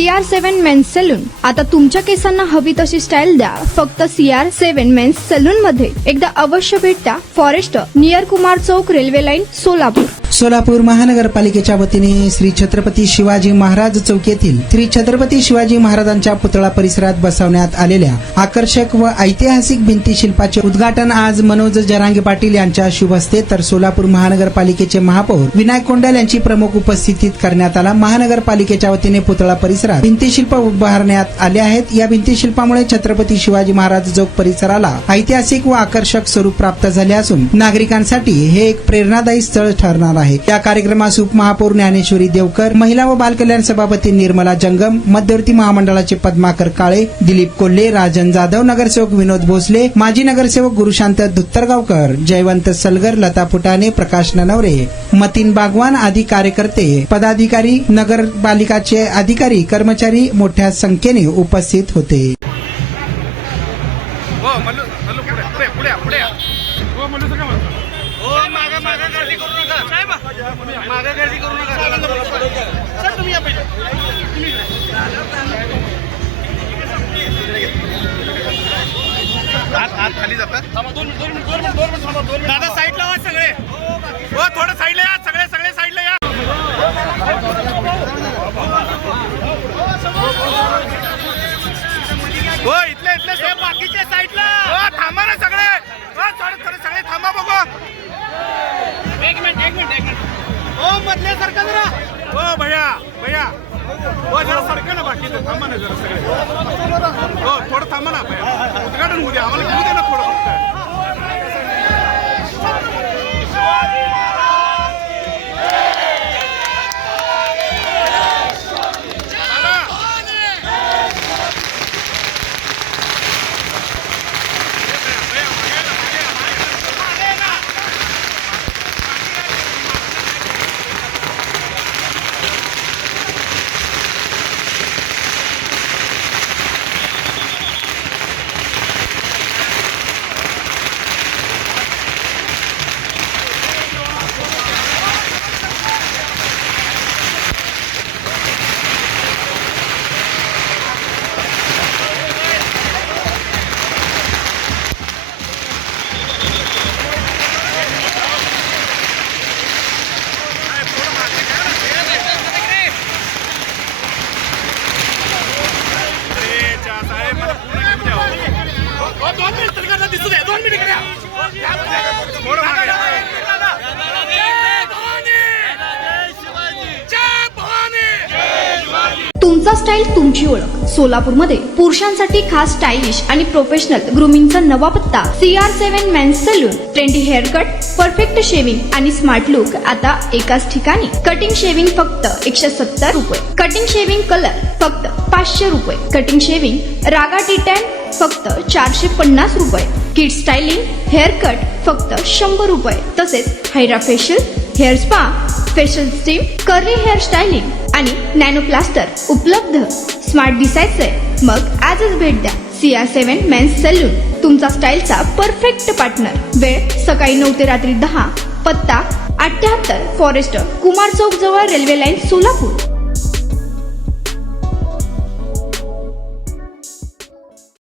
CR7 men's salon. आता तुमच्या केसांना हवी तशी स्टाईल द्या फक्त CR7 मेन्स सलून मध्ये. एकदा अवश्य भेट द्या. फॉरेस्ट नियर कुमार चौक, रेल्वे लाईन, सोलापूर. सोलापूर महानगरपालिकेच्या वतीने श्री छत्रपती शिवाजी महाराज चौक येथील श्री छत्रपती शिवाजी महाराजांच्या पुतळा परिसरात बसवण्यात आलेल्या आकर्षक व ऐतिहासिक भिंतीशिल्पाचे उद्घाटन आज मनोज जरांगे पाटील यांच्या शुभ हस्ते तर सोलापूर महानगरपालिकेचे महापौर विनायक कोंडाल यांची प्रमुख उपस्थितीत करण्यात आला. महानगरपालिकेच्या वतीने पुतळा परिसरात भिंतीशिल्प उभारण्यात आले आहेत. या भिंतीशिल्पामुळे छत्रपती शिवाजी महाराज चौक परिसराला ऐतिहासिक व आकर्षक स्वरूप प्राप्त झाले असून नागरिकांसाठी हे एक प्रेरणादायी स्थळ ठरणार आहे. या कार्यक्रमास उपमहापौर ज्ञानेश्वरी देवकर, महिला व बालकल्याण सभापती निर्मला जंगम, मध्यवर्ती महामंडळाचे पद्माकर काळे, दिलीप कोल्हे, राजन जाधव, नगरसेवक विनोद भोसले, माजी नगरसेवक गुरुशांत धुत्तरगावकर, जयवंत सलगर, लता फुटाणे, प्रकाश ननवरे, मतीन बागवान आदी कार्यकर्ते, पदाधिकारी, नगरपालिकाचे अधिकारी, कर्मचारी मोठ्या संख्येने उपस्थित होते. खाली जातात. दादा साईडला वा सगळे. हो थोडं साईडला या. सगळे साईडला या. हो इथले बाकीचे साईडला. हो थांबा ना सगळे. हो थोडे सगळे थांबा बघू. एक मिनिट. हो मधले सरका जरा. हो भैया हो जरा सरका ना. बाकी थांबा ना जरा सगळे. हो थोडं थांबा ना. उद्घाटन होऊ द्या आम्हाला. घेऊ दे ना थोडं फक्त. तुमचा स्टाईल तुमची ओळख. सोलापूरमध्ये पुरुषांसाठी खास स्टायलिश आणि प्रोफेशनल ग्रूमिंगचा नवा पत्ता CR7 men's salon. Trendy hair cut, perfect shaving आणि स्मार्ट लुक आता एकाच ठिकाणी. कटिंग शेविंग फक्त 170 रुपये. कटिंग शेविंग कलर फक्त 500 रुपये. कटिंग शेविंग रागा टी10 फक्त 450 रुपये. किड स्टायलिंग हेअर कट फक्त 100 रुपये. तसेच hydra facial, hair spa, facial steam, curly hair styling आणि नॅनो प्लास्टर उपलब्ध. स्मार्ट दिसायचंय मग आजच भेट द्या CR7 मेन्स सलून. तुमचा स्टाईलचा परफेक्ट पार्टनर. वेळ सकाळी 9 ते रात्री 10. पत्ता 78 फॉरेस्ट कुमार चौक जवळ, रेल्वे लाईन, सोलापूर.